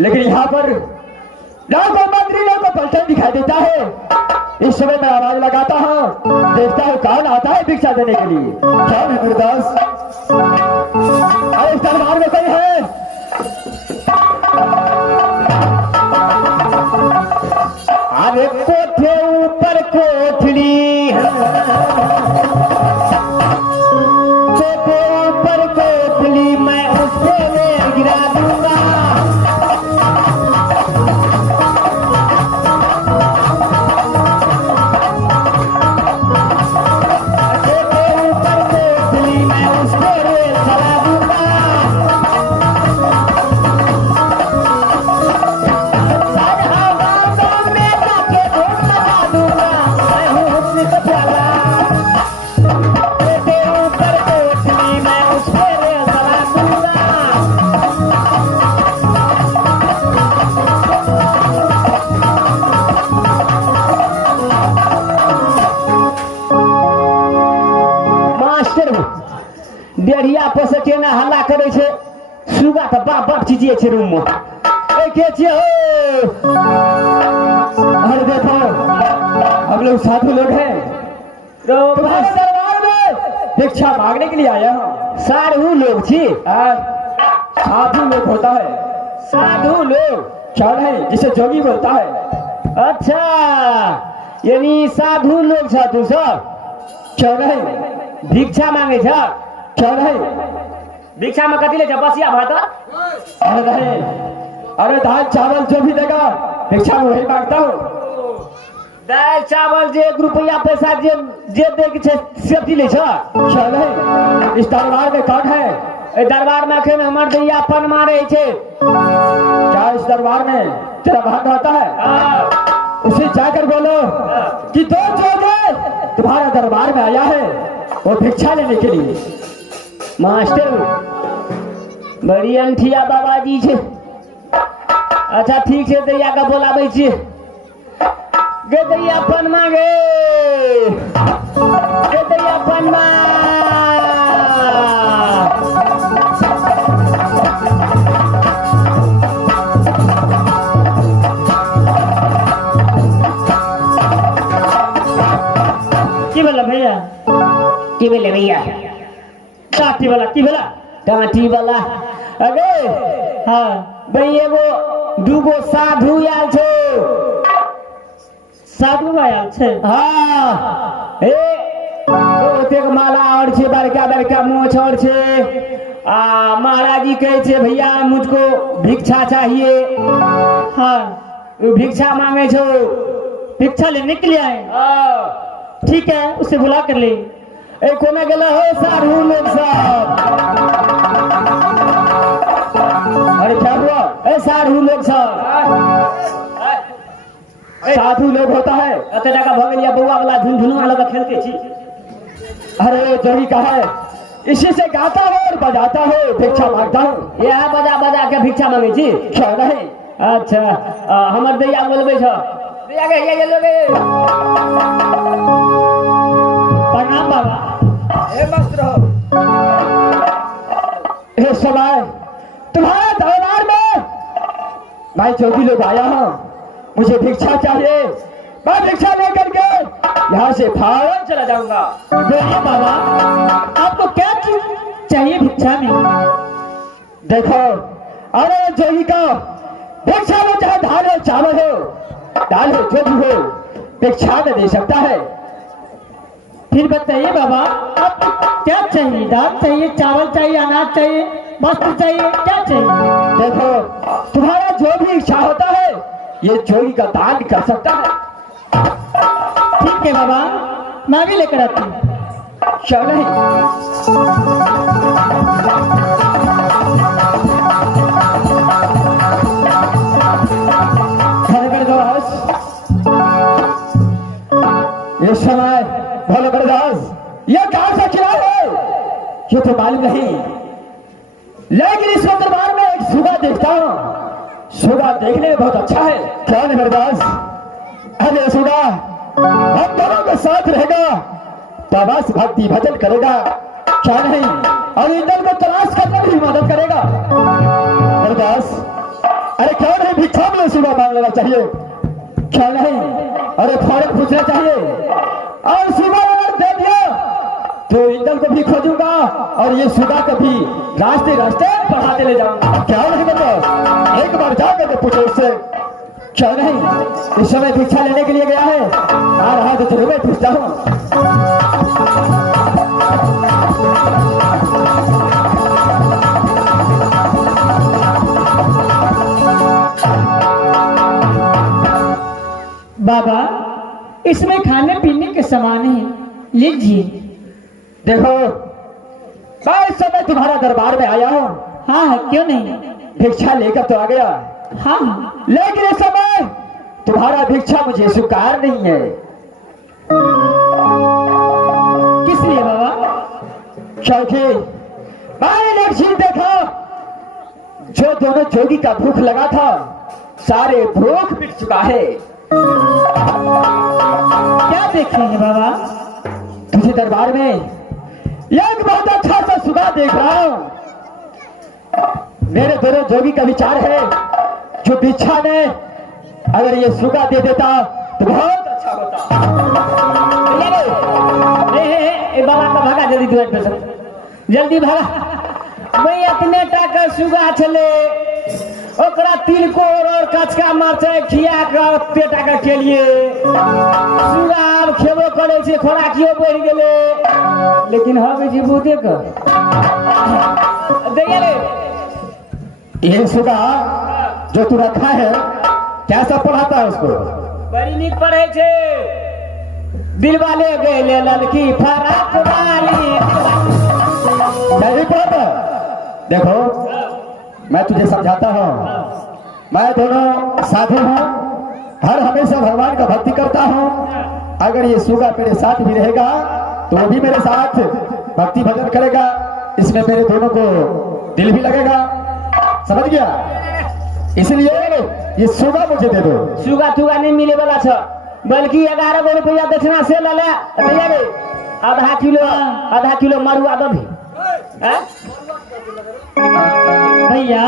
लेकिन यहाँ पर लाखों मंत्री लोगों को पलटन दिखाई देता है। इस समय मैं आवाज लगाता हूँ, देखता हूँ कौन आता है भिक्षा देने के लिए। कौन है गुरुदास? अरे इस दरबार में कोई है? अरे कोठे ऊपर कोठली, कोठे ऊपर कोठली, मैं उसको में गिरा दूंगा। डेढ़िया पर से केना हल्ला करे छे, सुगा त बाप बाप चीजिए छे रूम में। ए के छे हो? अरे देखो हम लोग साधु लोग हैं, तो तुम्हारे दरबार में भिक्षा मांगने के लिए आया हूँ। साधु लोग छी? साधु लोग होता है, साधु लोग क्या नहीं, जिसे जोगी बोलता है। अच्छा, यानी साधु लोग छा तू सब? क्या नहीं, भिक्षा मांगे छा? क्या नहीं, भिक्षा में कथी ले जा? बसिया भात? अरे नहीं, अरे दाल चावल जो भी देगा भिक्षा में वही मांगता हूँ। दाल चावल जे 1 रुपया पैसा जे दे के से ले जा? क्या नहीं, इस दरबार में कौन है? इस दरबार में अखन हमर दैया पन मारे छे। क्या इस दरबार में तेरा भाग होता है? उसे जाकर बोलो कि 2 जोगे तुम्हारे दरबार में आया है, वो भिक्षा लेने के लिए। मास्टर बड़ी अंठिया बाबा जी छे। अच्छा ठीक है, दैया का बोलाबै छियै। गे दैया पन मांगे, गे दैया पन की बोला भैया? की बोले भैया? टाटी वाला की बोला? टाटी वाला। अगे हाँ भाई, एगो दूगो साधु आयल छो। साधु आयल छे? हाँ, ए ओतेक माला और छे, बड़का बड़का मोछ और छे। महाराज जी कहे छे भैया मुझको भिक्षा चाहिए। हाँ, भिक्षा मांगे छो। भिक्षा लेने के लिए आए? ठीक है, उसे बुला कर ले। ए कोना गेला हो साधु लोग सब? अरे क्या हुआ? ए साधु लोग सब, साधु लोग होता है अते का भगलिया बउआ वाला झुनझुन वाला का खेलते छी। अरे जोगी का है, इसी से गाता हो और बजाता हो, भिक्षा मांगता हूँ। यह बजा बजा के भिक्षा मांगे छी? क्या नहीं। अच्छा हमर दैया बोलबे छ, दैया के ये लोगे प्रणाम बाबा। हे मस्त रहो। हे समय तुम्हारे दरबार में मैं जोगी लोग आया हूँ, मुझे भिक्षा चाहिए। मैं भिक्षा लेकर के यहाँ से फौरन चला जाऊंगा। बोलिए बाबा, आपको क्या चाहिए भिक्षा में? देखो, अरे जोगी का भिक्षा में चाहे धान हो, चावल हो, दाल हो, जो भी हो, भिक्षा में दे सकता है। फिर बताइए बाबा, आपको क्या चाहिए? दाल चाहिए, चावल चाहिए, अनाज चाहिए, वस्त्र चाहिए, क्या चाहिए? देखो, तुम्हारा जो भी इच्छा होता है ये जोगी का दान कर सकता है। ठीक है बाबा, मैं भी लेकर आती हूँ। क्यों नहीं? इस समय भोले बरदास, ये कहाँ से खिला है ये तो मालूम नहीं, लेकिन इस दरबार में एक सुगा देखता हूँ। सुगा देखने में बहुत अच्छा है। कौन है बरदास? अरे सुगा हम दोनों के साथ रहेगा, तबस भक्ति भजन करेगा, क्या नहीं, और इंद्र को तलाश करने में भी मदद करेगा। बरदास अरे क्यों नहीं भिक्षा में सुबह मांग लेना चाहिए? क्यों नहीं? अरे फौरन पूछना चाहिए। और सुबह अगर दे दिया तो इंदल को भी खोजूंगा और ये सुधा को भी रास्ते रास्ते बढ़ाते ले जाऊंगा। क्या नहीं बता, एक बार जाकर के पूछो उससे। क्यों नहीं? इस समय भिक्षा लेने के लिए गया है, आ रहा तो जरूर मैं पूछता हूँ। बाबा, इसमें खाने पीने के सामान है, लीजिए। देखो, मैं इस समय तुम्हारा दरबार में आया हूँ। हाँ, क्यों नहीं? भिक्षा लेकर तो आ गया, हाँ, लेकिन इस समय तुम्हारा भिक्षा मुझे स्वीकार नहीं है। किस लिए बाबा? क्योंकि मैंने एक चीज देखा, जो दोनों जोगी का भूख लगा था, सारे भूख मिट चुका है। क्या देख रहे हैं बाबा? तुझे दरबार में एक बहुत अच्छा सा सुधा देख रहा हूँ। मेरे दोनों जोगी का विचार है, जो भिक्षा में अगर ये सुगा दे देता तो बहुत अच्छा होता। बाबा का भागा जल्दी द्वार पे सब जल्दी भागा। मैं अपने टाका सुगा चले ओकरा तिलकोर और कचका मरचाई खिया कर ते टाका के लिए सुगा अब खेबो करे छे, खोराकियो बढ़ गेले, लेकिन हम जी बुते कर दैया रे। ये सुगा जो तू रखा है कैसा पढ़ाता है उसको? बड़ी नीक पढ़े छे। दिल वाले गए ललकी फराक वाली नहीं पढ़ाता। देखो, मैं तुझे समझाता हूँ, मैं दोनों साधु हूँ, हर हमेशा भगवान का भक्ति करता हूँ। अगर ये सुगा मेरे साथ भी रहेगा तो वो भी मेरे साथ भक्ति भजन करेगा, इसमें मेरे दोनों को दिल भी लगेगा। समझ गया? इसलिए ये सुगा मुझे दे दो। सुगा तुगा नहीं मिले वाला छ, बल्कि 11 रुपया दक्षिणा से ले ले भैया रे। आधा किलो मरुआ दो भी भैया।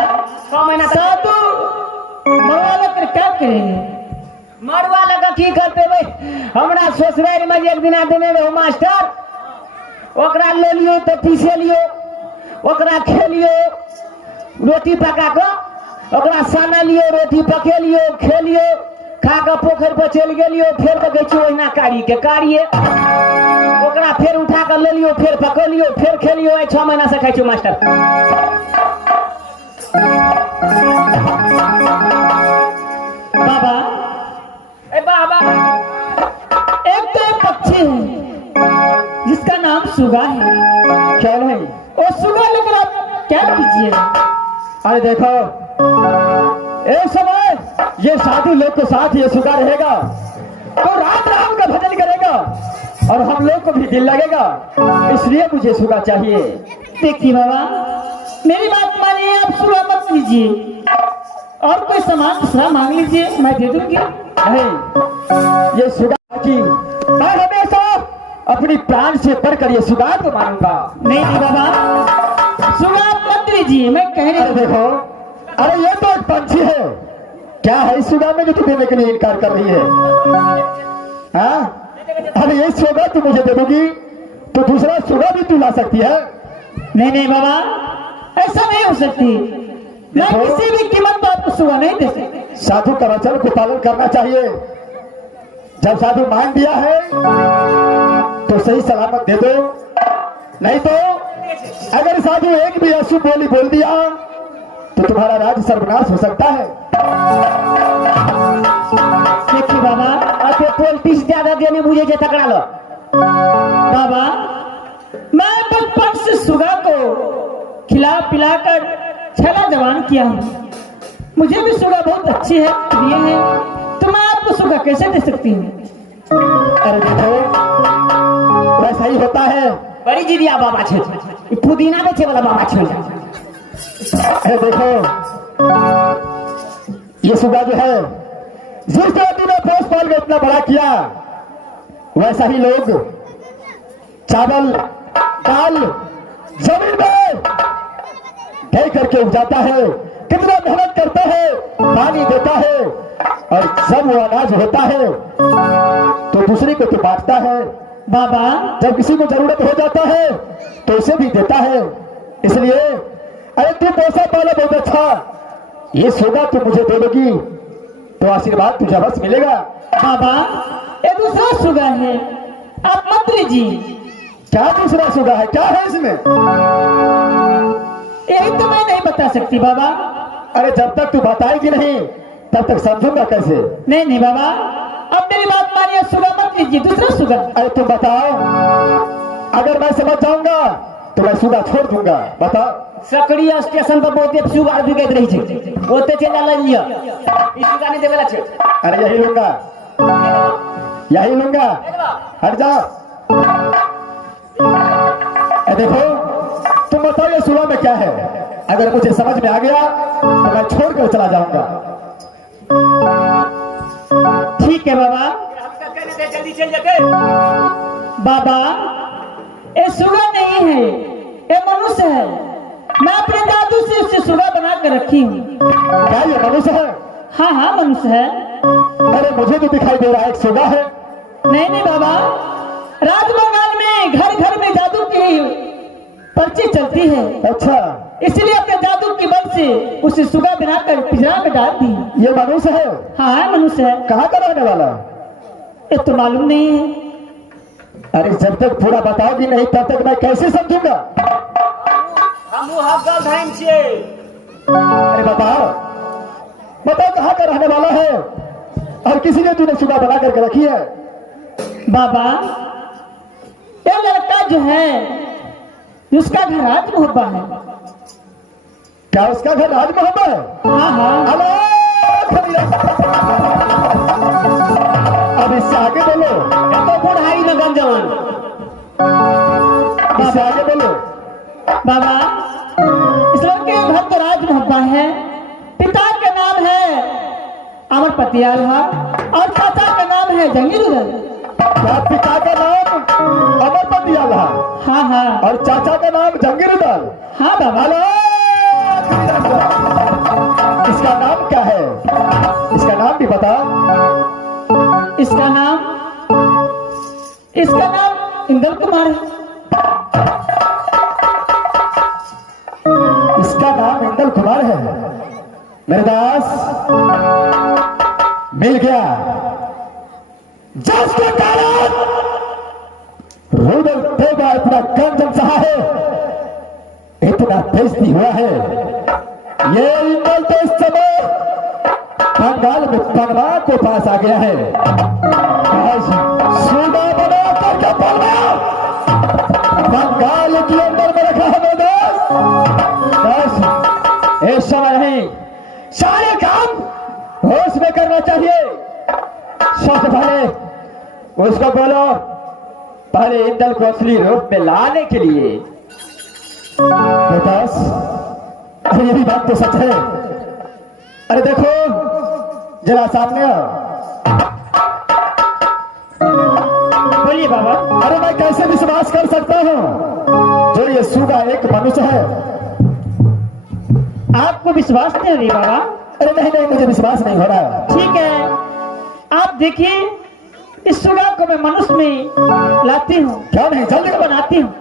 6 महीना साधु मरुआ लेकर क्या करेंगे? मरुआ लगा की करते भाई? हमरा ससुराल में एक दिन देने रहो मास्टर, ओकरा ले लियो तो पीसे लियो, ओकरा खेलियो रोटी पका के, ओकरा साना लियो रोटी पके लियो खेलियो, खा के पोखर पर चल गेलियो, फेर के गई ओहिना कारी के कारिए, ओकरा फेर उठा के ले लियो, फेर पकड़ लियो, फेर खेलियो। 6 महीना से खाई छो मास्टर। बाबा, ए बाबा, एक तो एक पक्षी है जिसका नाम सुगा है। क्या नहीं? और सुगा लेकर आप क्या कीजिए? अरे देखो, एक समय ये साधु लोग के साथ ये सुगा रहेगा तो रात रात का भजन करेगा और हम लोग को भी दिल लगेगा, इसलिए मुझे सुगा चाहिए। देखिए बाबा, मेरी बात मानिए, आप सुगा मत लीजिए और कोई सामान दूसरा मांग लीजिए, मैं दे दूंगी। नहीं, ये सुगा की मैं हमेशा अपनी प्राण से बढ़कर ये सुगा को मानूंगा। नहीं बाबा, सुगा आप मत लीजिए, मैं कह रही अरे हूँ। देखो, अरे ये तो एक पंछी है, क्या है इस सुगा में जो तू देने के लिए इनकार कर रही है? हाँ? अरे ये सुगा तू मुझे दे दोगी तो दूसरा सुगा भी तू ला सकती है। नहीं बाबा, ऐसा नहीं हो सकती। मैं किसी भी कीमत पर आपको सुगा नहीं दे सकती। साधु का वचन को पालन करना चाहिए। जब साधु मान दिया है तो सही सलामत दे दो, नहीं तो अगर साधु एक भी अशुभ बोली बोल दिया तो तुम्हारा राज्य सर्वनाश हो सकता है। देखिए बाबा, आपके पॉलिटिक्स ज्यादा देने मुझे जे तकड़ा लो। बाबा, मैं बचपन से सुगा को खिला पिलाकर छला जवान किया हूँ, मुझे भी सुगा बहुत अच्छी है प्रिय है, तो मैं आपको सुगा कैसे दे सकती हूँ? अरे देखो, वैसा ही होता है। बड़ी जीदिया बाबा छे, पुदीना बेचे वाला बाबा छे। अरे देखो, ये सुगा जो है, जिस तरह तूने पोस पाल में इतना बड़ा किया, वैसा ही लोग चावल दाल जमीन में दे करके उपजाता है कितना मेहनत करता है, पानी देता है, और जब वो अनाज होता है तो दूसरे को तो बांटता है। बाबा जब किसी को जरूरत हो जाता है तो उसे भी देता है। इसलिए अरे तू पैसा पाला बहुत अच्छा, ये सोगा तू मुझे दे देगी तो आशीर्वाद तुझे बस मिलेगा। बाबा ये दूसरा सुगा है, आप मत लीजिए। क्या दूसरा सुगा है, क्या है इसमें? यही तो मैं नहीं बता सकती बाबा। अरे जब तक तू बताएगी नहीं तब तक समझूंगा कैसे? नहीं नहीं बाबा, अब मेरी बात मानिए, सुगा मत लीजिए, दूसरा सुगा। अरे तुम बताओ, अगर मैं समझ जाऊंगा तो मैं सुगा छोड़ दूंगा। बताओ। सकड़ी स्टेशन पर बहुते सुगार बिकैत रही छै, ओते चला लिया, ई सुगा नहीं देवेला छै। अरे यही लूंगा, यही लूंगा, हट जाओ। देखो तुम बताओ ये सुबह में क्या है, अगर मुझे समझ में आ गया तो मैं छोड़कर चला जाऊंगा। ठीक है बाबा। हमका कहने दे, जल्दी चल जाके। बाबा ये सुगा नहीं है, ये मनुष्य है। मैं अपने जादू से उसे सुगा बना कर रखी हूँ। क्या ये मनुष्य है? हाँ हाँ मनुष्य है। अरे मुझे तो दिखाई दे रहा है एक सुगा है। नहीं नहीं बाबा, राजमहल में घर घर में जादू की पर्ची चलती है, अच्छा, इसलिए अपने जादू की बल से उसे सुगा बनाकर पिंजरा में डाल दी। ये मनुष्य है? हाँ मनुष्य है। कहाँ का रहने वाला? ये तो मालूम नहीं है। अरे जब तक पूरा बताओगी नहीं तब तक मैं कैसे समझूंगा? हमहू हफ्ता धाइन छियै। अरे बताओ, बताओ कहाँ का रहने वाला है और किसी ने तूने सुगा बना करके रखी है? बाबा ये लड़का जो है उसका घर राजमहल है। क्या उसका घर राजमहल में है? हाँ हाँ। अब इससे आगे बोलो, तो बुढ़ाई में गंजन। इससे आगे बोलो। बाबा इस लड़के का घर तो राजमहल है। पिता का नाम है अमरपति आल्हा और चाचा का नाम है जंगीरुद्दल। क्या पिता का नाम अमरपति आल्हा हाँ हाँ। और चाचा का नाम जंगीरुद्दल? हाँ बाबा। इसका नाम क्या है? इसका नाम भी बता। इसका नाम इंदल कुमार है। इसका नाम इंदल कुमार है। मेरे दास मिल गया। जिसके कारण रुदल देवा इतना गंजन सहा है, इतना बेइज्जती हुआ है, ये इंदल तो इस समय बंगाल में पनवा को पास आ गया है। आज सूबा बना करके पनवा बंगाल के अंदर में रखा है। मेरे दोस्त बस इस समय नहीं, सारे काम होश में करना चाहिए। सबसे पहले उसको बोलो, पहले इंदल को असली रूप में लाने के लिए। बेटास, अरे ये भी बात तो सच है। अरे देखो जरा सामने आओ। बोलिए बाबा। अरे मैं कैसे विश्वास कर सकता हूँ जो ये सुगा एक मनुष्य है? आपको विश्वास नहीं हो रही बाबा? अरे नहीं नहीं, मुझे विश्वास नहीं हो रहा। ठीक है, आप देखिए इस सुगा को मैं मनुष्य में लाती हूँ। क्यों नहीं, जल्दी बनाती हूँ।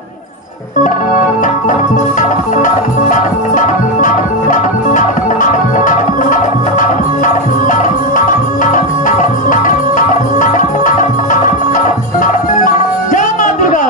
जय मां दुर्गा।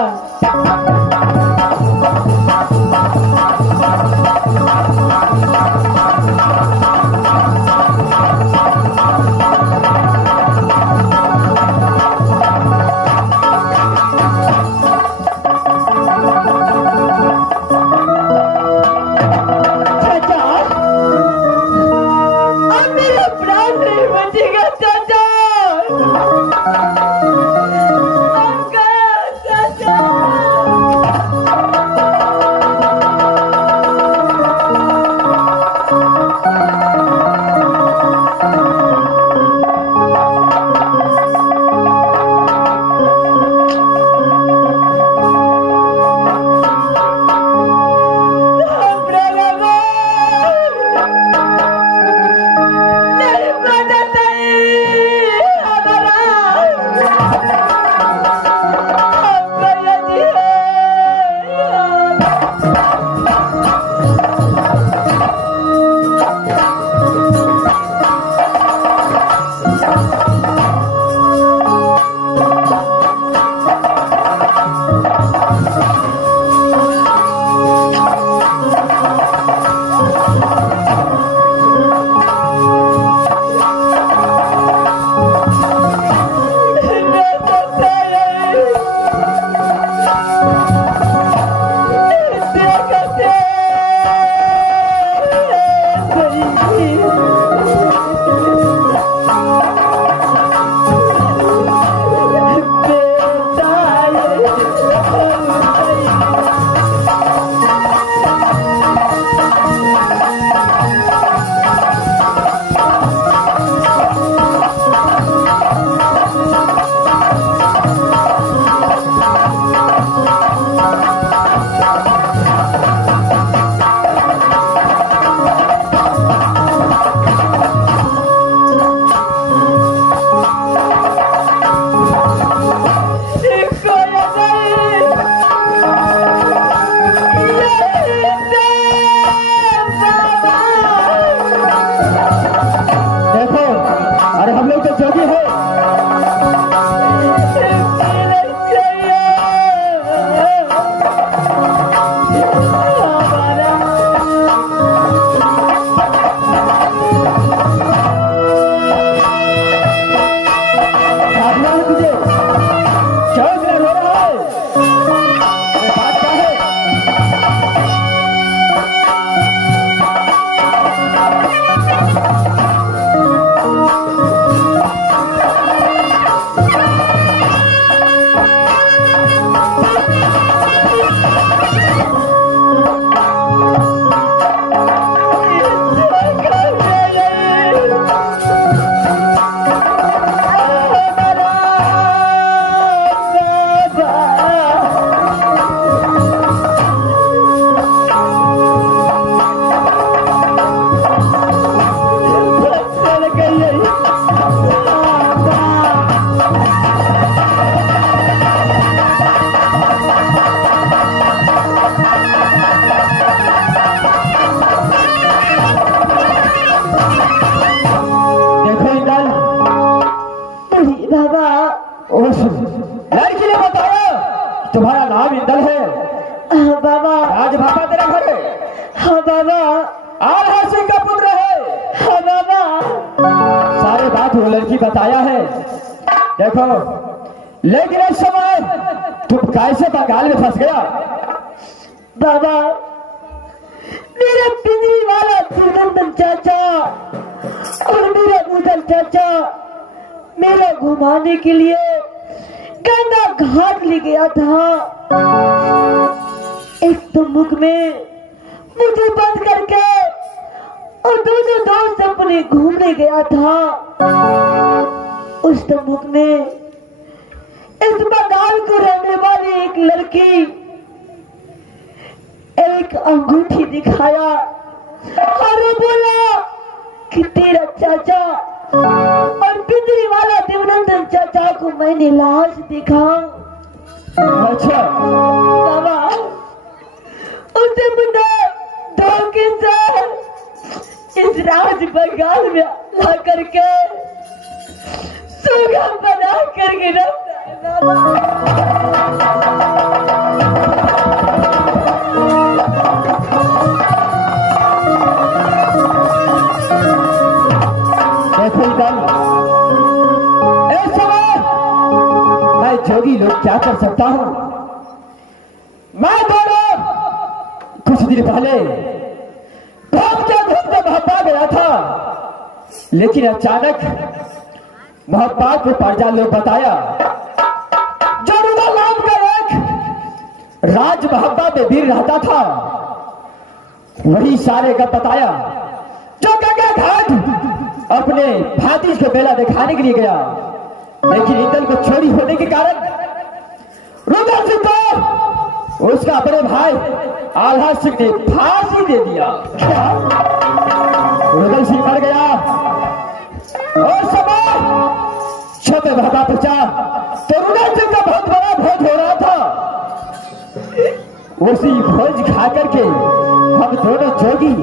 है भागना है तुझे क्या इतना रो रहा है अरे बात क्या है देखो इंदल बाबा उस लड़की ने बताया तुम्हारा नाम इंदल है बाबा राज भापा तेरा घर है हाँ बाबा आल्हा सिंह का पुत्र है हाँ बाबा सारे बात वो लड़की बताया है देखो लेकिन इस समय तुम कैसे बंगाल में फंस गया बाबा मेरा पिंजरी वाला त्रिनंदन चाचा और मेरा उदल चाचा मेरा घुमाने के लिए गंगा घाट ले गया था एक तो मुख में मुझे बंद करके और दोनों दोस्त अपने घूमने गया था उस तमुक में इस बंगाल को रहने वाली एक लड़की एक अंगूठी दिखाया और वो बोला कि तेरा चाचा और पिंजरी वाला देवनंदन चाचा को मैंने लाश दिखाऊं अच्छा बाबा उसे मुझे धोखे से इस राज बंगाल में ला करके सुगम बना करके रखता है बाबा देखो इंदल इस समय मैं जोगी लोग क्या कर सकता हूँ मैं दोनों कुछ दिन पहले घूमते भोपाल गया था लेकिन अचानक भोपाल को पर्जा लोग बताया जो रुदल नाम का एक राज महब्बा में वीर रहता था वही सारे का बताया जो गंगा घाट अपने भातीज को बेला दिखाने के लिए गया लेकिन इंदल को चोरी होने के कारण रुदल सिंह को उसका अपने भाई आल्हा सिंह ने फांसी दे दिया रुदल सिंह मर गया और समय जब भागा पहुंचा तो रुदल सिंह का बहुत बड़ा भोज हो रहा था उसी भोज खा करके हम दोनों जोगी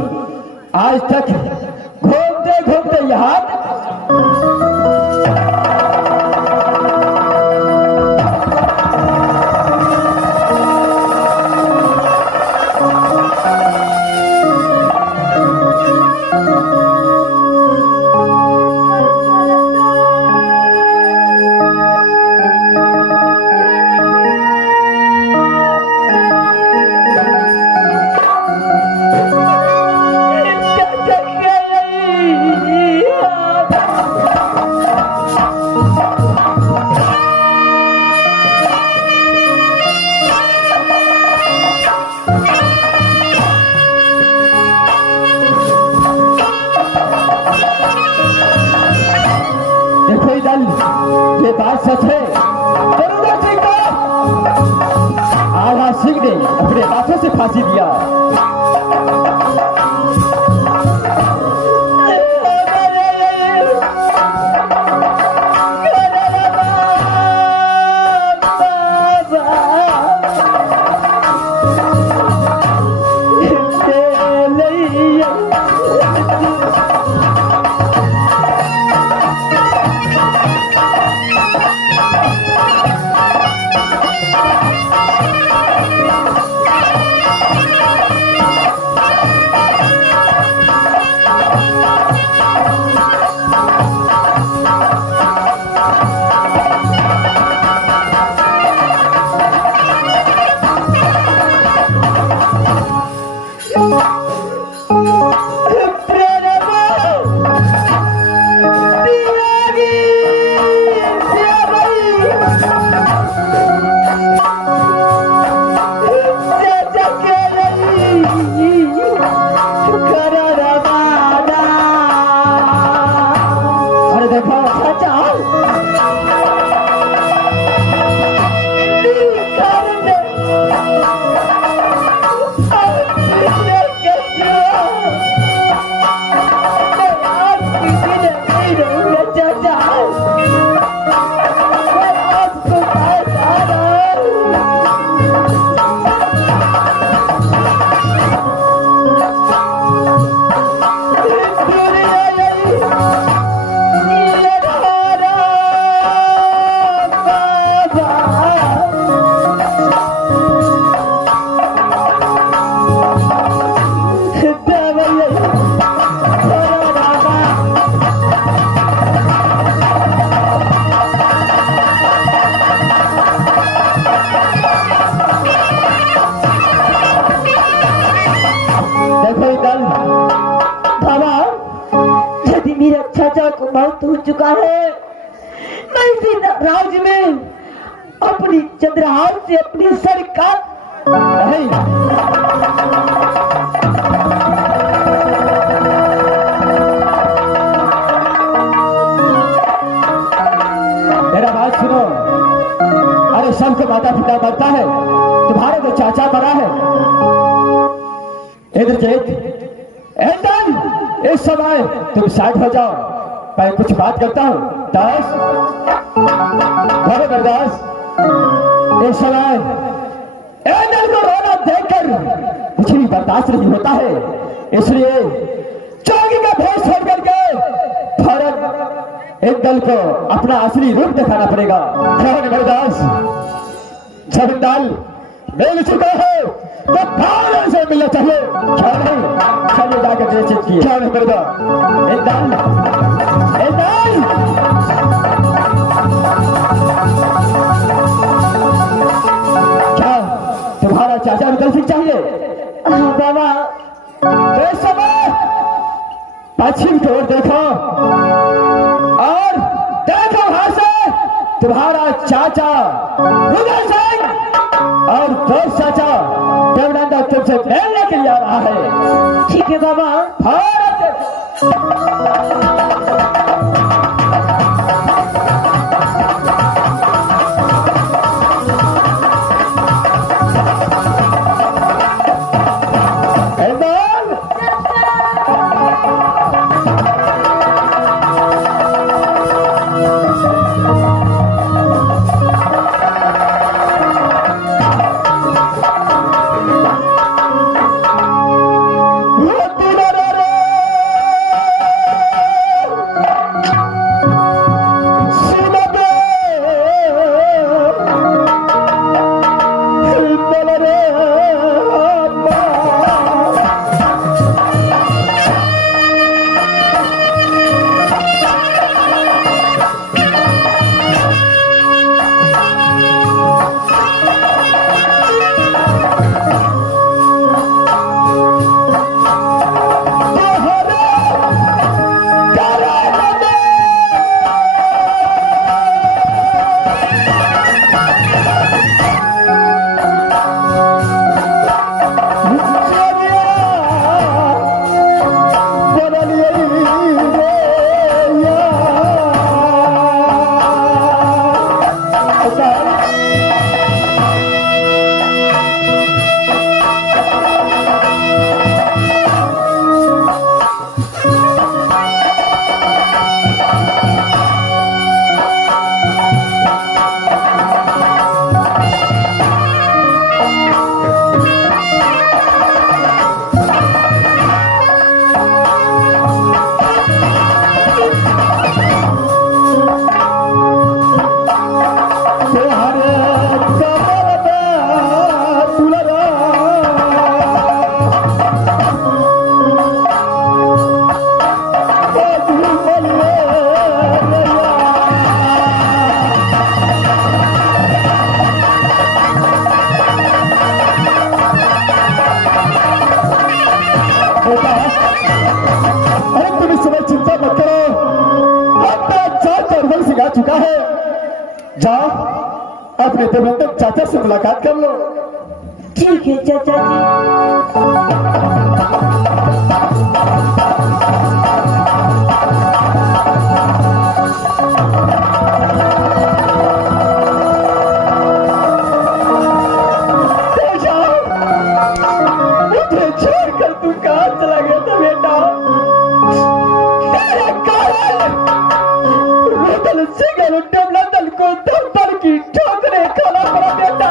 आज तक घूमते घूमते यहाँ देखो इंदल ये बात सच है रुदल सिंह को आल्हा सिंह ने अपने हाथों से फांसी दिया चुका है। मैं इसी राज्य में अपनी चंद्रहार से अपनी सरकार नहीं, मेरा बात सुनो। अरे सबके माता पिता बनता है, तुम्हारे तो चाचा बड़ा है। इंद्रजीत, इस समय तुम साइड हो जाओ, मैं कुछ बात करता हूँ। दास, दास, इस समय इंद्र को रोना देखकर कुछ भी बर्दाश्त नहीं होता है, इसलिए चौकी का भेष छोड़ करके फौरन एक दल को अपना असली रूप दिखाना पड़ेगा। दास, जब दल मिल चुका है तो फौरन से मिलना चाहिए। क्या नहीं, चलिए जाकर निश्चित किए। क्या नहीं करेगा एक दल, क्या तुम्हारा चाचा विकल सिंह चाहिए? बाबा तो इस समय पश्चिम की ओर देखो और देखो वहां से तुम्हारा चाचा विकल सिंह और दोस्त चाचा देवनंदा तुमसे मिलने के लिए आ रहा है। ठीक है बाबा। चुका है, जाओ अपने देवनंदन चाचा से मुलाकात कर लो। ठीक है चाचा जी। मुझे छोड़कर तू कहाँ चला गया था बेटा? तेरे कारण रुदल सिंह और देवनंदन को थप्पड़ की ठोकरें खाना पड़ा बेटा।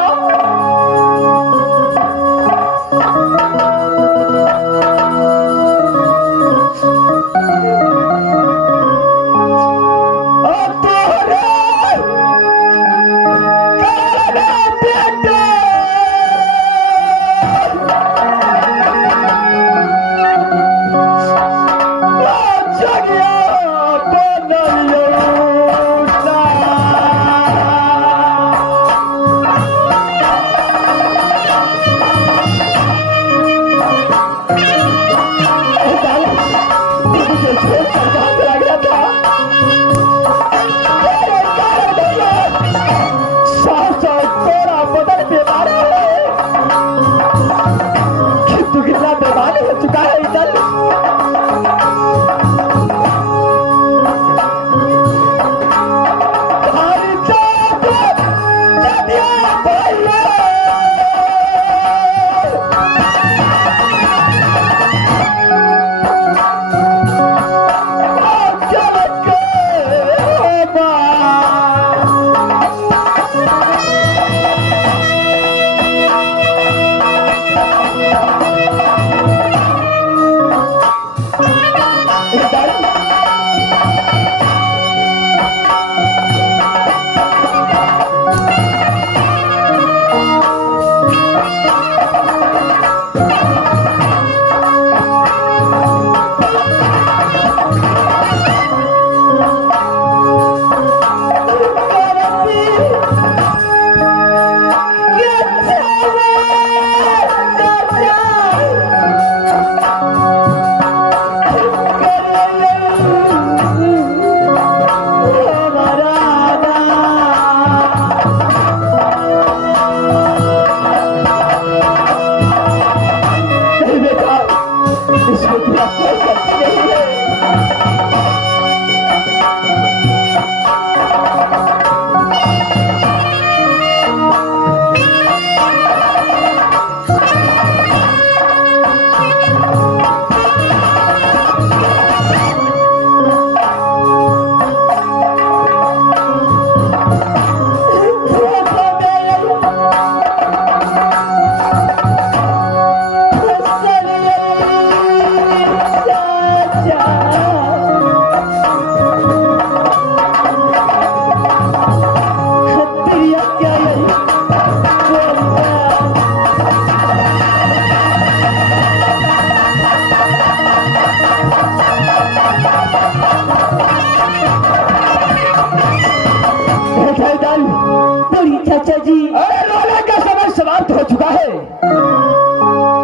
चाचा जी। अरे रोने का समय समाप्त हो चुका है।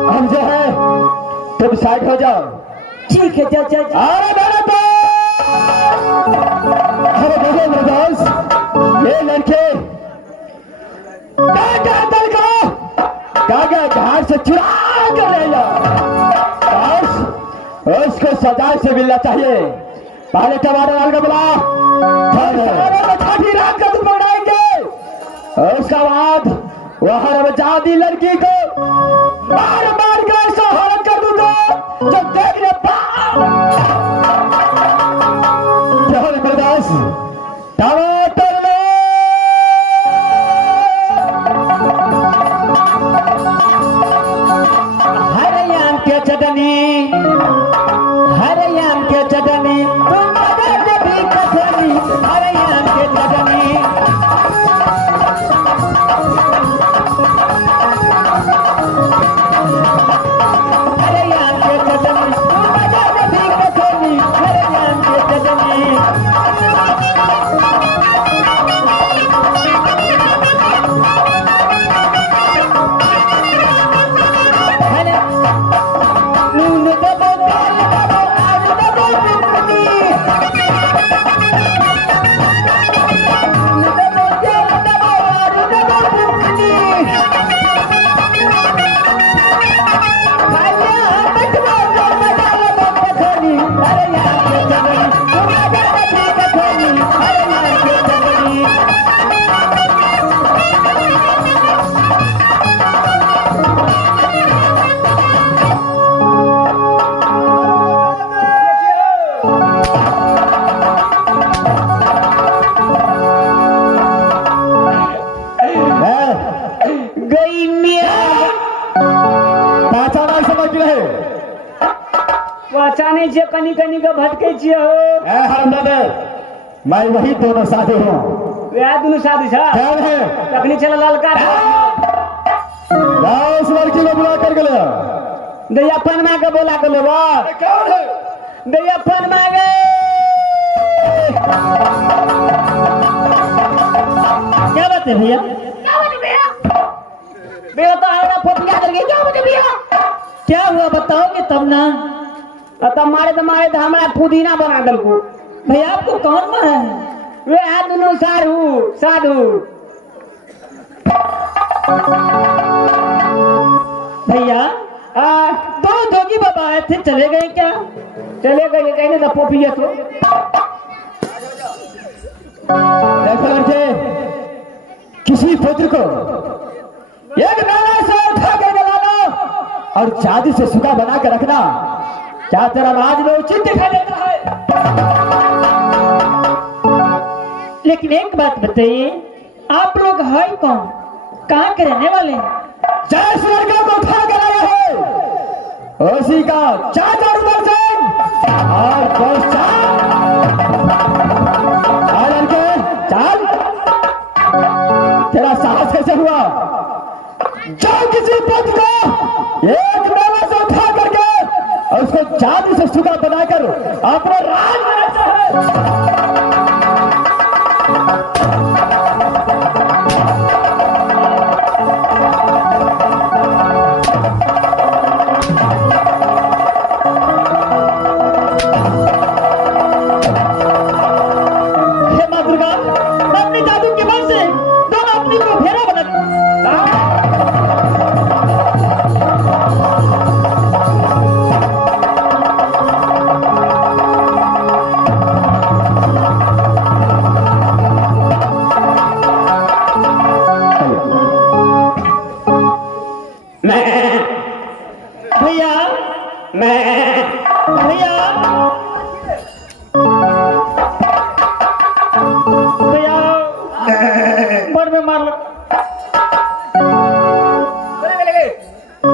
हम जो है तुम साइड हो जाओ। ठीक है चाचा जी। अरे मेरे दोस्त, ये लड़के कागा घाट से चुरा कर ले जाओ। उसको सजा से मिलना चाहिए। पहले टमाटर डाल के बुला, रात का तुम बनाएंगे। उसका बाद वह जादी लड़की को मार मार कर ऐसा हरण कर दूंगा जब देख ले प्रदास टमाटर लो। हरियाम के चटनी, हरियाम के चटनी, तुम मदद भी कथनी, हरियाम के चटनी। हरियाम के चटनी, तुम मदद भी कथनी, हरियाम के चटनी। नून दबो, तेल दबो, आग दबो, पिपनी। नून दबो, तेल दबो, आग दबो, पिपनी। खाया बचवा जो मजा लो कथनी, अरे यार के चटनी, तुम मजा भी कथनी, अरे यार के चटनी। गई मियाँ। पहचाना समझ रहे पहचाने छे, कनी कनी के भटके छिए हो। हरमदे, मैं वही दोनों साथी हूँ। वह दुनू शादी छ कौन है? तखनी चल ललका जाओ उस लड़की को बुला करके ले आओ। दैया फनमा के बोला के लेबो। कौन है? दैया फनमा गे। क्या बात है भैया? बेटा तो हमारा फोपिया करके क्या बजे भैया? क्या हुआ बताओगे तब ना। तब मारे तो हमारा पुदीना बना दलको। भैया आपको कौन मारा है? वे है दुनू साधु। भैया दो जोगी बाबा आए थे, चले गए क्या? चले गए कहने तो पोपिया तो देखो लड़के, किसी पुत्र को एक नाला से उठा कर लाना और चांदी से सुगा बना कर रखना, क्या तेरा राज में उचित दिखाई देता है? लेकिन एक बात बताइए, आप लोग है कौन? कहाँ के रहने वाले हैं? जिस लड़के को उठा कर आया है उसी का चाचा उमर सिंह और लड़के चल। तेरा साहस कैसे हुआ? जो किसी पुत्र को एक नाला से उठा करके और उसको चांदी से सुगा बनाकर अपना राज बनाता है।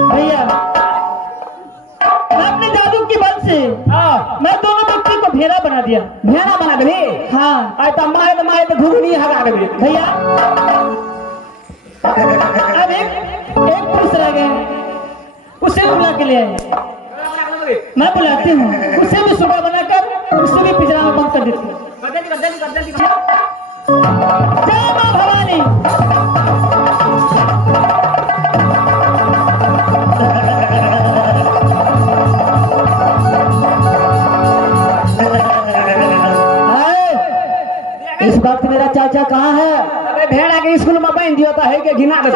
भैया आपने जादू की बल से मैं दोनों व्यक्ति को भेड़ा बना दिया। भेड़ा बना दे। हाँ आज तो मारे तो घुगनी हगा दे भैया। अब एक पुरुष रह गए, उसे बुला के ले आए। मैं बुलाती हूँ, उसे भी सुबह बनाकर उसे भी पिंजरा में बंद कर देती हूँ। जय मां भवानी। चाचा कहाँ है? अबे भेड़ा के स्कूल में बांध दियो तो है के घिना दे।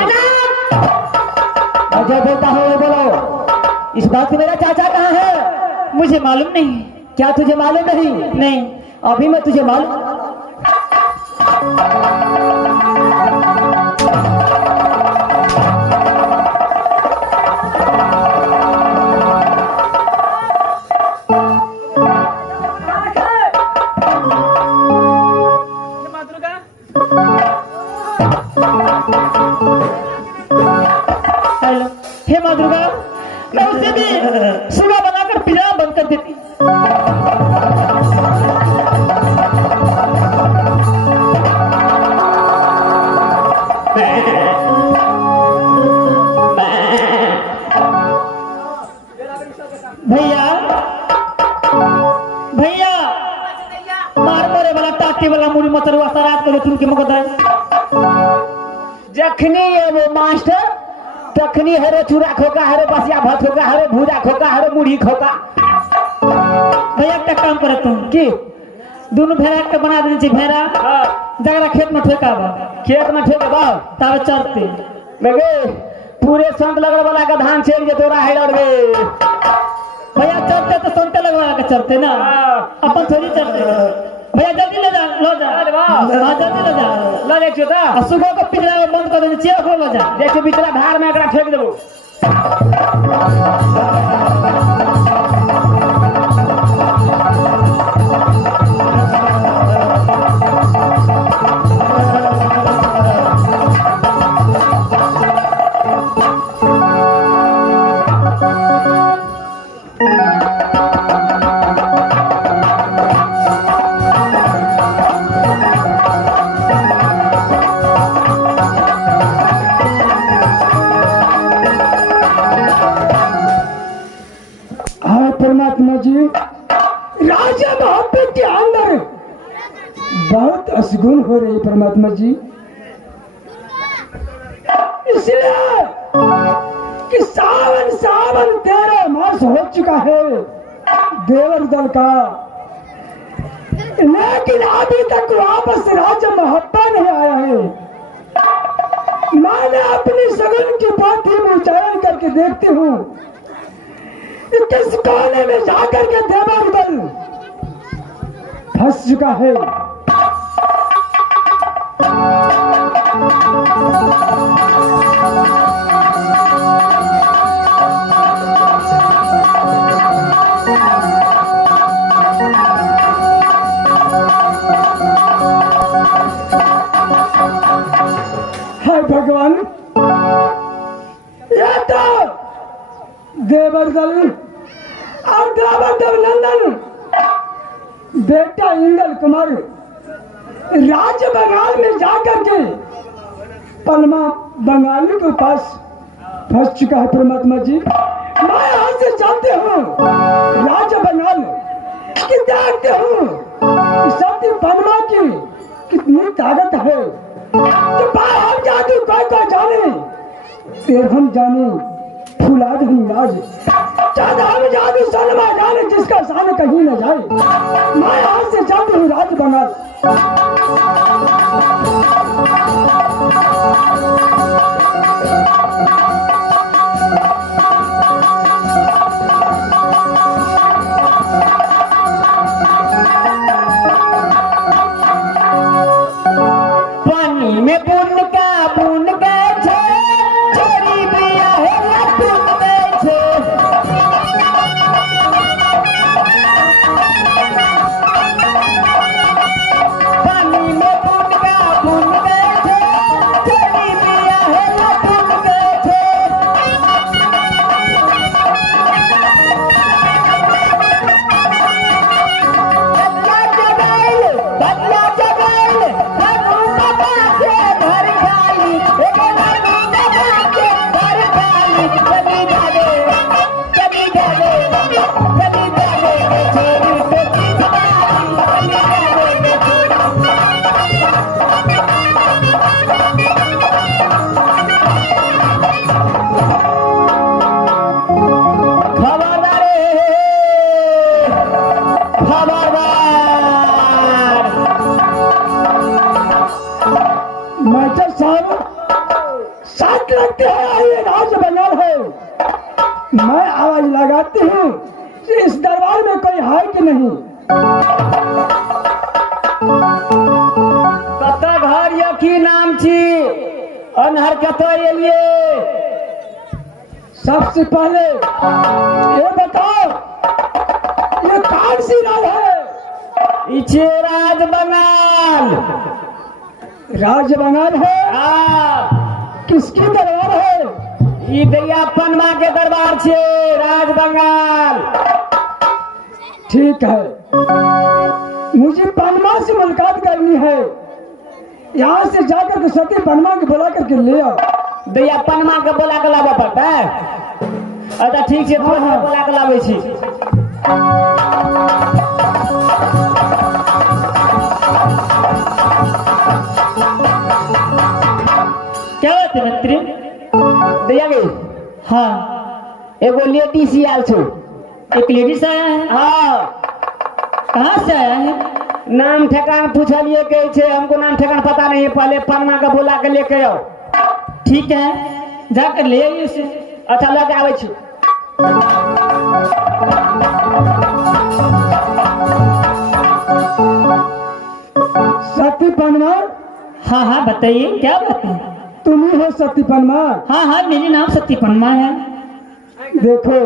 अजय बोलता हो बोलो, इस बात से मेरा चाचा कहाँ है? मुझे मालूम नहीं। क्या तुझे मालूम नहीं? नहीं। अभी मैं तुझे मालूम। हेलो, हे माँ दुर्गा, मैं उसे भी सुबह बनाकर पिंजरा बंद कर देती। भैया भैया मार मारे वाला टाटी वाला मुड़ी मचरुआ सरात करे तुम के मगदाई। जखनी ये वो मास्टर तखनी हरे चूरा खोका हरे बसिया भात खोका हरे भूजा खोका हरे मुढ़ी खोका। भैया एक काम करे तुम की दोनों भेड़ा एक बना देने चाहिए। भेड़ा जगरा खेत में ठेका बा, खेत में ठेके बा तावे चरते बेगे पूरे संत लगल वाला का धान छेड़ जे तोरा है रे। भैया चरते तो संते लगवा के चरते ना, अपन थोड़ी चरते। भैया जल्दी ले जा, लो जा। हाँ जल्दी ले जा, ला ले चोता और सुबह को पिंजरा में बंद कर देने चाहिए, खोल लो जा। जैसे बिचरा धार में एकरा फेंक देबो। परमात्मा जी, राजा मोहब्बत के अंदर बहुत असगुन हो रही परमात्मा जी। इसलिए कि सावन सावन 13 मास हो चुका है देवर दल का, लेकिन अभी तक वापस राजा मोहब्बत नहीं आया है। मैंने अपनी सगुन की बात ही उच्चारण करके देखती हूँ किस कोने में जाकर के देवर दल फंस चुका है। हाय भगवान, या तो देवर दल और देवर नंदन बेटा इंदल कुमार राज्य बंगाल में जाकर के पलमा बंगाली के पास फंस चुका है परमात्मा जी। मैं यहाँ से जानते हूँ राज्य बंगाल की देखते हूँ सती पलमा की कितनी ताकत है। तो भाई हम जादू कोई जाने फिर हम जाने फुलाद हम राज चाहता हम जादू सलमा जाने जिसका सान कहीं न जाए। मैं यहाँ से जाती हूँ राज बंगाल। पानी में बुन का छे छोरी बिया है बुन गए छे। पानी में बुन गए छे छोरी बिया है बुन गए छे। बदला जगाइल हनु बाबा के घर खाई एक हनु बाबा के घर खाई। कभी जागे छोरी पे खबरदार मास्टर साहब साथ लगते हैं ये राज बंगाल है। मैं आवाज लगाती हूँ कि इस दरबार में कोई है कि नहीं। कत घर या की नाम छी अनहर कतो एलिए। सबसे पहले ये बताओ ये कौन सी राज है। इचे राज बंगाल। राज बंगाल है। हाँ, किसकी दरबार है। ई दैया पनमा के दरबार छे राज बंगाल। ठीक है, मुझे पनमा से मुलाकात करनी है। यहाँ से जाकर के सती पनमा के बुला करके ले आओ। दैया पनमा के बोला के लाबे पड़ता है। अच्छा ठीक है, तो हाँ। बोला के लाबे छी। क्या बात है मंत्री। दैया गे हाँ, एगो लेडीज आयल छो। एक लेडीज आया है। हाँ, कहाँ से आया है। नाम ठिकाना पूछलिए के छे, हमको नाम ठिकाना पता नहीं है। पहले पनमा के बोला के लेके आओ। ठीक है, जाकर ले आइए उसे। अच्छा लगे आवे छी। सती पनमा, हाँ हाँ बताइए क्या बात है। तुम ही हो सती पनमा। हाँ हाँ, मेरी नाम सती पनमा है। देखो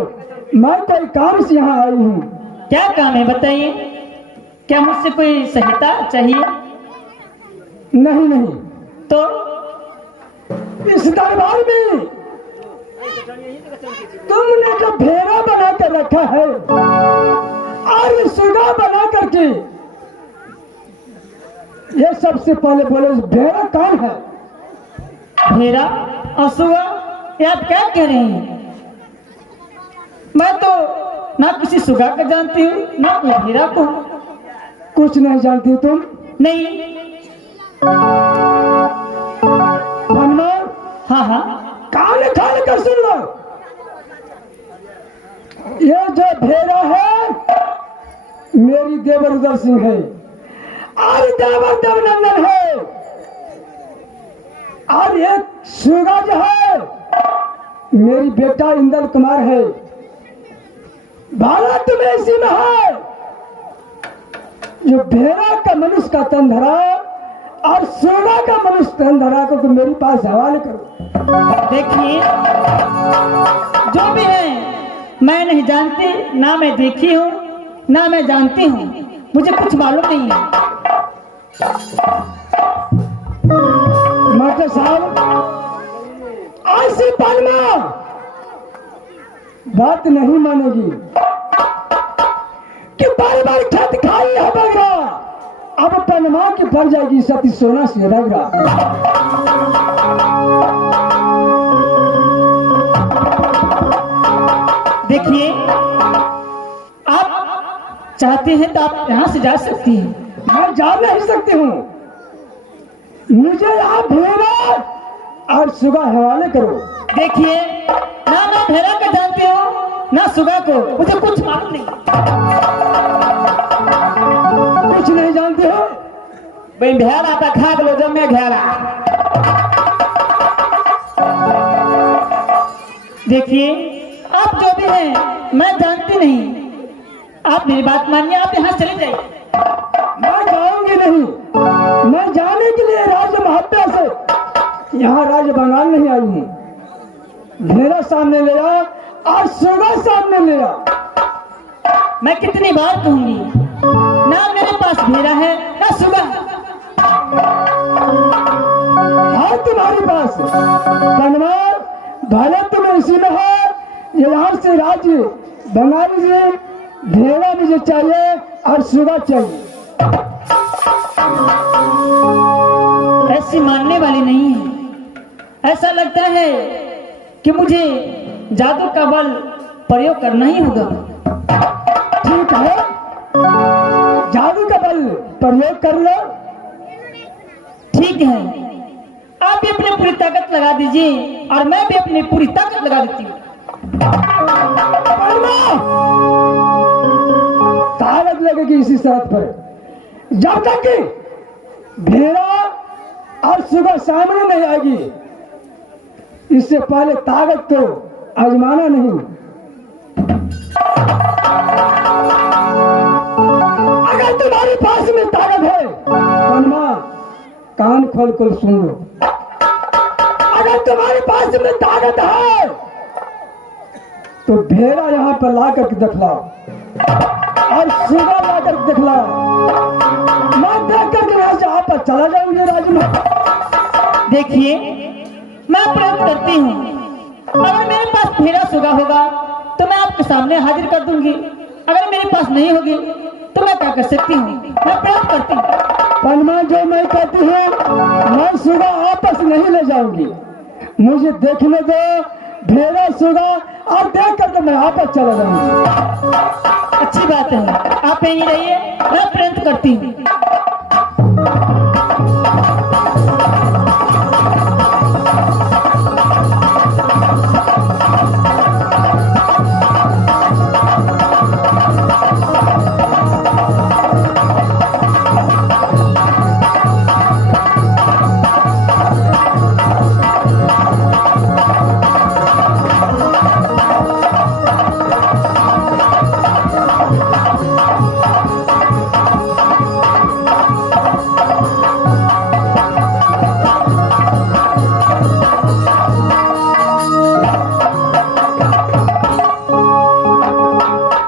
मैं कोई काम से यहाँ आई हूँ। क्या काम है बताइए। क्या मुझसे कोई सहायता चाहिए। नहीं नहीं, तो इस दरबार में तुमने जो भेड़ा बना कर रखा है और ये सुगा बना करके, ये सबसे पहले बोले भेड़ा कौन है। मेरा असुआ, ये आप क्या कह रहे हैं। मैं तो ना किसी सुगा को जानती हूँ ना कोई भेड़ा को। कुछ नहीं जानती तुम। नहीं। पनमा, हाँ हाँ, कान खोल कर सुन लो। ये जो भेड़ा है मेरी देवर उदर सिंह है और देवर देवनंदन है। और ये सुगा जो है मेरी बेटा इंदल कुमार है। भाला तुम्हें इसी में है। जो भेड़ा का मनुष्य का तन धरा और सुगा का मनुष्य तन धरा को तो मेरे पास हवाले करो। देखिए जो भी है मैं नहीं जानती, ना मैं देखी हूँ ना मैं जानती हूँ। मुझे कुछ मालूम नहीं है। मास्टर साहब, ऐसी पनमा बात नहीं मानेगी कि बार बार छत खाई है बगरा। अब पनमा की पड़ जाएगी सती सोना से रगड़ा। देखिए आप चाहते हैं तो आप यहाँ से जा सकती हैं। मैं जा नहीं सकती हूँ। मुझे यहाँ भेड़ा और सुगा हवाले करो। देखिए ना मैं भेड़ा को जानती हूँ ना सुगा को। मुझे कुछ मालूम नहीं। कुछ नहीं जानते हो। भाई भेड़ा तो खा लो जमे घेरा। देखिए आप जो भी हैं मैं जानती नहीं। आप मेरी बात मानिए, आप यहाँ चले जाइए। मैं जाऊंगी नहीं। मैं जाने के लिए राज महत्ता से यहाँ राज बंगाल नहीं आई हूँ। भेड़ा सामने ले आ और सुगा सामने ले आ। मैं कितनी बार कहूंगी, ना मेरे पास भेड़ा है ना सुगा। हाँ तुम्हारे पास पनमा, भले तुम इसी में है। यहाँ से राज्य बंगाली से भेड़ा मुझे चाहिए और सुगा चाहिए। ऐसी मानने वाली नहीं है। ऐसा लगता है कि मुझे जादू का बल प्रयोग करना ही होगा। ठीक है, जादू का बल प्रयोग कर लो। ठीक है, आप भी अपनी पूरी ताकत लगा दीजिए और मैं भी अपनी पूरी ताकत लगा देती हूँ। ताकत लगेगी इसी शर्त पर, जब तक कि भेड़ा और सुबह सामने नहीं आएगी। इससे पहले ताकत तो आजमाना नहीं। अगर तुम्हारे पास में ताकत है पनमा, कान खोल कर सुन लो। अगर तुम्हारे पास में ताकत है तो भेड़ा यहाँ पर ला करके दिखलाओ और सुबह ला करके दिखलाओ। मैं देख करके यहाँ से आप पर चला जाऊंगी राजमहल। देखिए, मैं प्रयोग करती हूँ। अगर मेरे पास भेड़ा सुगा होगा तो मैं आपके सामने हाजिर कर दूंगी। अगर मेरे पास नहीं होगी तो मैं क्या कर सकती हूँ? मैं प्रयोग करती हूँ। पनमा, जो मैं कहती हूँ मैं सुगा आपस नहीं ले जाऊंगी। मुझे देखने दो भेड़ा सुगा और देख करके मैं आपस चला जाऊंगी। अच्छी बात है, आप यहीं रहिए, मैं प्रयत्न करती हूँ।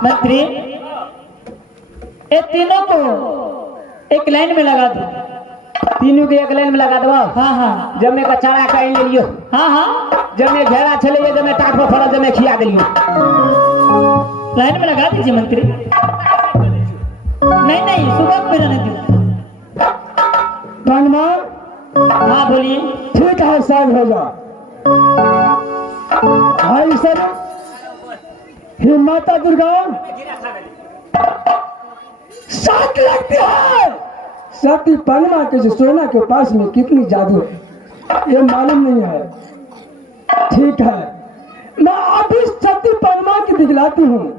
मंत्री, ये तीनों को एक लाइन में लगा दो। तीनों के एक लाइन में लगा दो। हाँ हाँ जब मैं कचाड़ा कहीं ले लियो, हाँ हाँ, जब मैं घेरा चले, जब मैं टाट पर फड़ा, जब मैं खिया दिलियो। लाइन में लगा दीजिए मंत्री। नहीं नहीं, सुबह को रहने दो। पनमा, हाँ बोलिए। ठीक है, साइड हो जा। भाई सर, हे माता दुर्गा, साथ लगती है। सती पनमा के जो सोना के पास में कितनी जादू है ये मालूम नहीं है। ठीक है, मैं अभी सती पनमा की दिखलाती हूँ।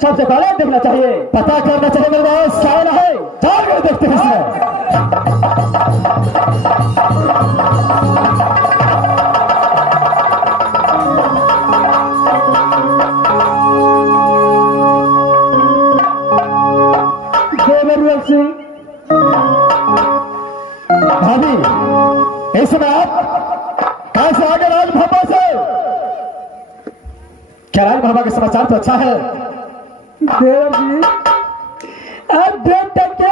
सबसे पहले देखना चाहिए, पता करना चाहिए मेरे पास क्या वाला है। चल देखते हैं देवेंद्र सिंह। भाभी, इस समय आप कैसे आगे राजभवन से? क्या राजभवन के समाचार तो अच्छा है? देव जी, अब बेटा के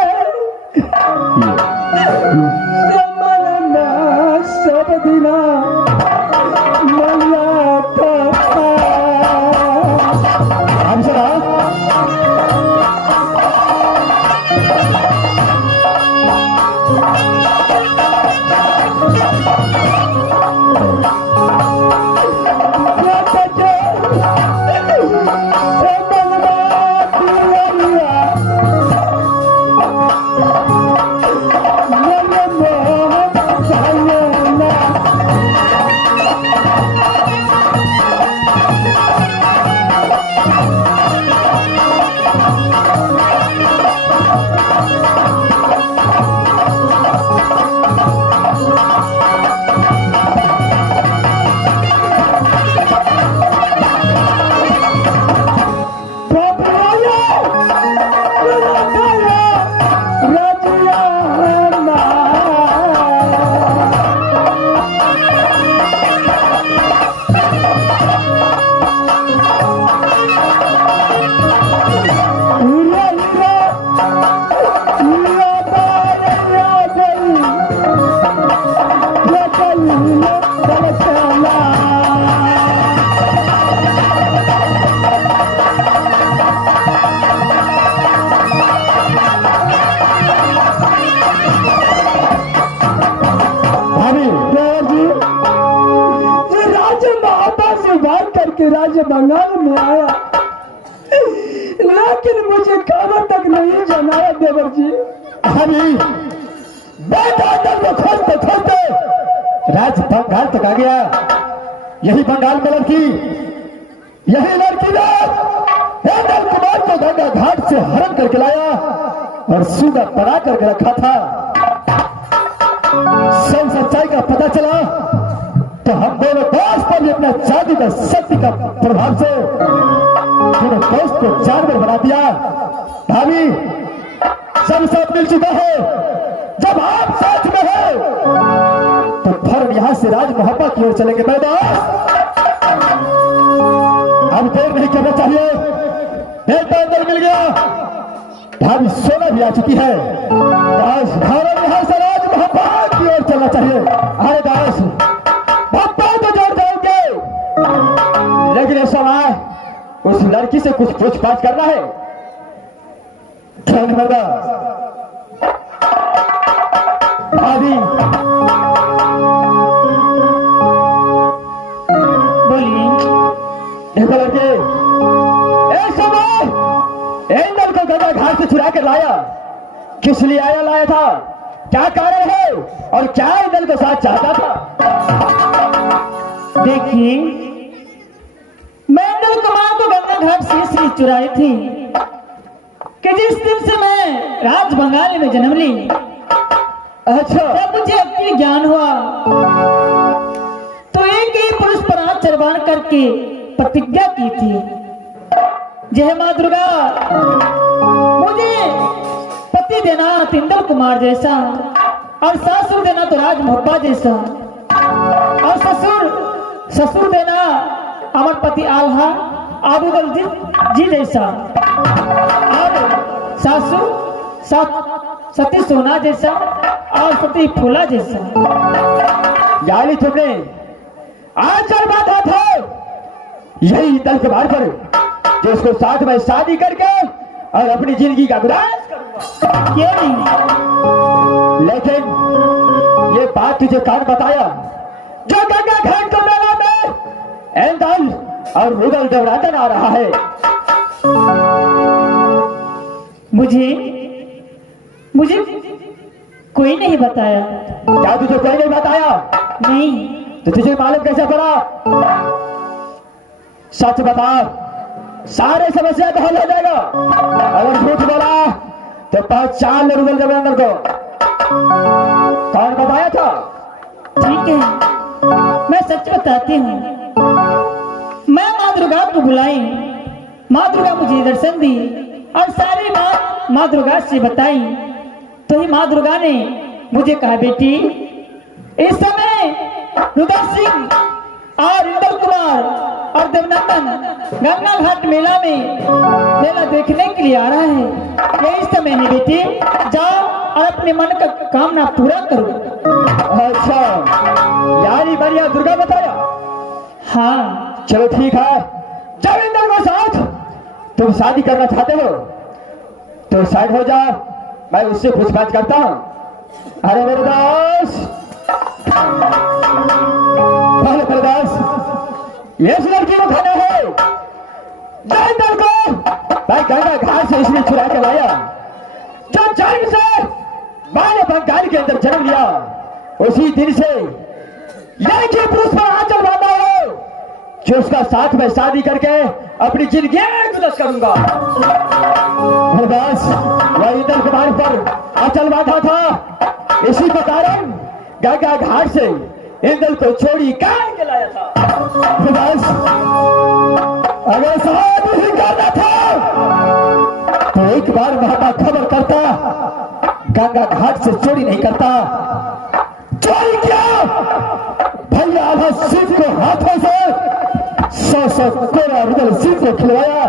सब दिना मलिया पापा हम सरा भाग करके राज्य बंगाल में आया, लेकिन मुझे खबर तक नहीं जनाया देवर जी। अभी बेटा दल को खोजते खोजते राज बंगाल तक आ गया। यही बंगाल में लड़की, यही लड़की ने इंदल कुमार को गंगा घाट से हरण करके लाया और सूगा बना करके रखा था। सब सच्चाई का पता चला तो हम दोनों दोस्त पर भी अपना जादू का शक्ति का प्रभाव से दोनों दोस्त को जानवर बना दिया। भाभी सब साथ मिल चुका है। जब आप साथ में हैं तो फौरन यहां से राज मोहब्बत की ओर चलेंगे। मैं दोस्त अब देर नहीं करना चाहिए। बेटा अंदर मिल गया, भाभी सोना भी आ चुकी है। दास फौरन यहां से राज मोहब्बत की ओर चलना चाहिए। अरे दास भक्तों तो जोड़ जाओगे, लेकिन इस समय उस लड़की से कुछ पूछताछ करना है। मर्दा भाभी बोलिए। देखो लड़के, एक समय इंदल को गंगा घाट से चुरा कर लाया। किस लिए लाया था, क्या कारण है और क्या इंदल को साथ चाहता था? देखिए, मैं इंदल कुमार को गंगा घाट से इसलिए चुराई थी कि जिस दिन से मैं राज बंगाल में जन्म ली, अच्छा, जब मुझे अक्ल ज्ञान हुआ तो एक ही पुरुष पर हाथ चरवाण करके प्रतिज्ञा की थी, जय मां दुर्गा मुझे पति देना इंदल कुमार जैसा और सासुर देना तो राज मोहब्बा जैसा, और ससुर देना अमर पति आल्हा आबूदल जी जैसा, और सासू सती सोना जैसा और सती फूला जैसा। यानी तुमने आज चल बात था यही इंदल कुमार पर, जो उसको साथ में शादी करके और अपनी जिंदगी का गुराज करूंगा। क्यों नहीं? लेकिन ये बात तुझे कौन बताया जो गंगा घाट को मेला में इंदल और रुदल दौरातन आ रहा है? मुझे कोई नहीं बताया। क्या तुझे कोई नहीं बताया? नहीं। तो तुझे मालूम कैसे पड़ा? सच बता, सारे समस्या तो हल हो जाएगा। अगर झूठ बोला तो पहचान ले रुदल देवरातन को। कौन बताया था? ठीक है, मैं सच बताती हूँ। मैं माँ दुर्गा को बुलाई, माँ दुर्गा मुझे दर्शन दी और सारी बात माँ दुर्गा से बताई, तो ही माँ दुर्गा ने मुझे कहा, बेटी इस समय रुदल सिंह और इंदल कुमार और देवनंदन गंगा घाट मेला देखने के लिए आ रहा है। यही समय है बेटी, जाओ और अपने मन का कामना पूरा करो। अच्छा, यानी बढ़िया दुर्गा बताया? हाँ। चलो ठीक है, जब इंदल के साथ तुम शादी करना चाहते हो तो साइड हो जाओ, मैं उससे पूछताछ करता हूँ। अरे मेरे दास, ये लड़की को खाना है जो इंदल को भाई गंगा घाट से इसलिए चुरा के लाया, जो जन्म से मैंने बंगाल के अंदर जन्म लिया, उसी दिन से यही पुरुष पर आंचल बांधा हो जो उसका साथ में शादी करके अपनी जिंदगी गुजर करूंगा। बस वह इंदल कुमार पर आंचल बांधा था, इसी के कारण गंगा घाट से इंदल को छोड़ी काट के लाया था। बस अगर साथ नहीं करना था तो एक बार महात्मा खबर करता, गंगा घाट से चोरी नहीं करता। चोरी किया भैया आभा सिंह को हाथों से 100 कोरा रुदल सिंह को खिलवाया।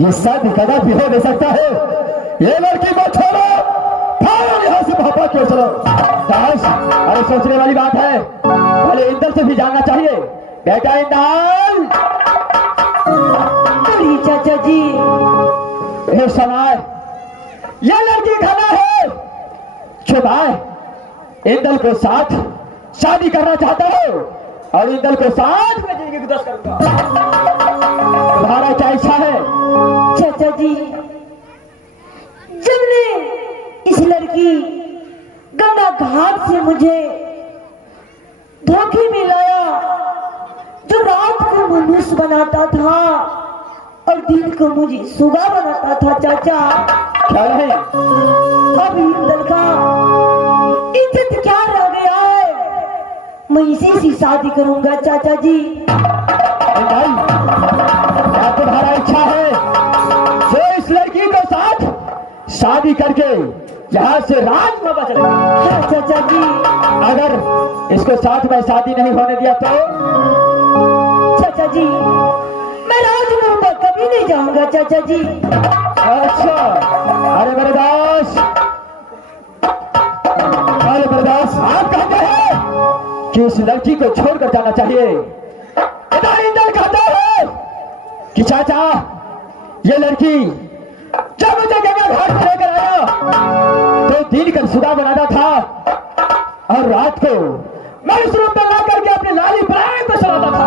ये शादी कदा भी हो नहीं सकता है। ये लड़की को छोड़ो, फौरन यहाँ से भापा क्यों चलो। दास, अरे सोचने वाली बात है, पहले इंदल से भी जानना चाहिए। बेटा इंदल, चाचा जी, ये समय ये लड़की खाना है जो भाई इंदल को साथ शादी करना चाहता हो और इंदल को साथ में जिंदगी की 10 करूंगा। तुम्हारा क्या इच्छा है? चाचा जी, जब ने इस लड़की गंगा घाट से मुझे धोखे में लाया, जो रात को मनुष्य बनाता था और दिन को मुझे सुगा बनाता था चाचा, क्या है? अब इंदल का इज्जत क्या रह गया है? मैं इसी से शादी करूंगा चाचा जी। भाई, क्या तुम्हारा इच्छा है जो इस लड़की को साथ शादी करके यहाँ से राजमहल चलेगा? हाँ चाचा जी। अगर इसको साथ में शादी नहीं होने दिया तो? चाचा जी, मैं राजमहल पर कभी नहीं जाऊंगा चाचा जी। अच्छा, अरे बरदास, आप कहते हैं कि इस लड़की को छोड़कर जाना चाहिए। इधर इंदल कहता है कि चाचा, ये लड़की जब मुझे गंगा घाट पर लेकर आया तो दिन का सुधा बनाता था और रात को मैं उस रूम में ला करके अपने लाली प्राण पे सुलाता था।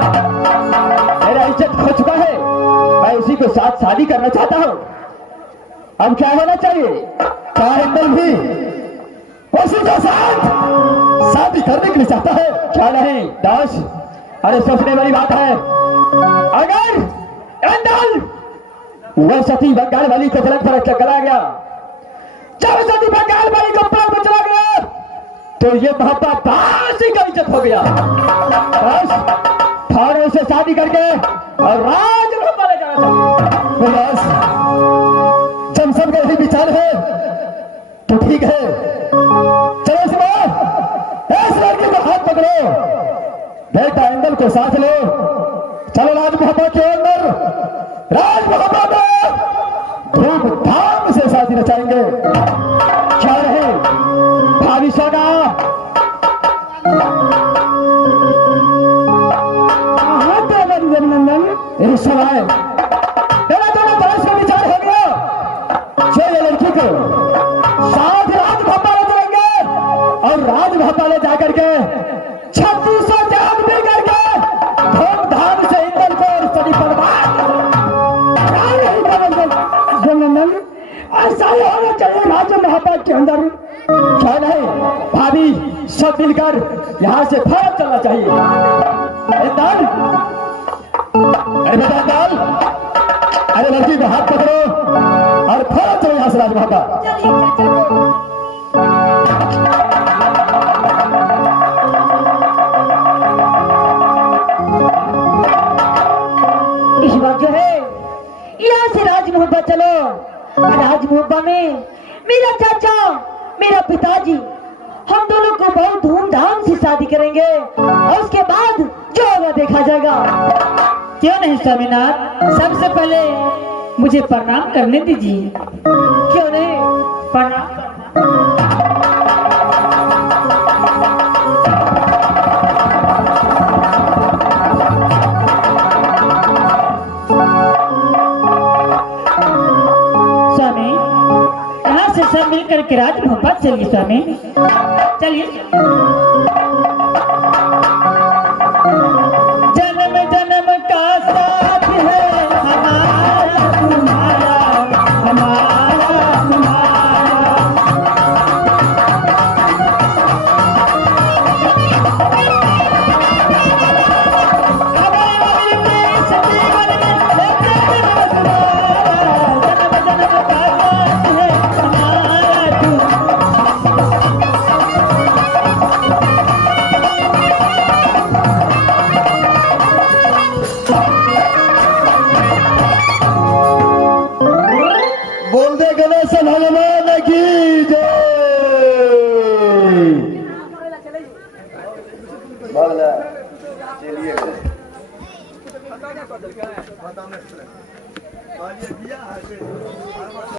मेरा इज्जत खो चुका है, मैं उसी को साथ शादी करना चाहता हूँ। अब क्या होना चाहिए? क्या इंदल भी उसी के साथ शादी करने के लिए चाहता है? क्या नहीं दास? अरे सोचने वाली बात है। अगर इंदल वह सती बंगाल वाली को पलट पर चला गया, जब सती बंगाल वाली को पलट पर चला गया तो ये मोहब्बत दासी का इज्जत हो गया। बस थाने से शादी करके और राजमहल पर ले जाना चाहिए। बस जब सबका यही विचार है तो ठीक है, चलो इस लड़की को हाथ पकड़ो, बेटा इंदल को साथ लो, चलो राजमहल के अंदर राजमहल में धूमधाम से शादी रचाएंगे। क्या रहे भाभी सोना? इस समय मेरा दोनों तरफ का विचार हो गया। ये लड़की को साथ राजमहल चलेंगे और राजमहल जाकर के 3600 जाग भी करके धूमधाम से इंदल को और सभी परिवार ऐसा ही होना चाहिए राजमहल के अंदर। क्या नहीं भाभी, सब मिलकर यहाँ से भारत चलना चाहिए। इंदल, अरे बेटा इंदल, अरे लड़की को हाथ पकड़ो और भारत चलो यहाँ से राजमहल का। चलिए चाचा जी। इस बार जो है यहाँ से राजमहल चलो। राजमहल में मेरा चाचा, मेरा पिताजी, हम दोनों को बहुत धूमधाम से शादी करेंगे और उसके बाद जो होगा देखा जाएगा। क्यों नहीं स्वामीनाथ, सबसे पहले मुझे प्रणाम करने दीजिए। क्यों नहीं? प्रणाम। स्वामी, यहाँ से सब मिलकर के राजमहल चलिए। स्वामी चलिए। जन्म जन्म का साथ है हमारा तुम्हारा, हमारा तुम्हारा। हमारे मिलते इस जीवन में एक जन्म तुम्हारा, जन्म जन्म का साथ है हमारा तुम्हारा। बोल दे गणेश भगवान की जय।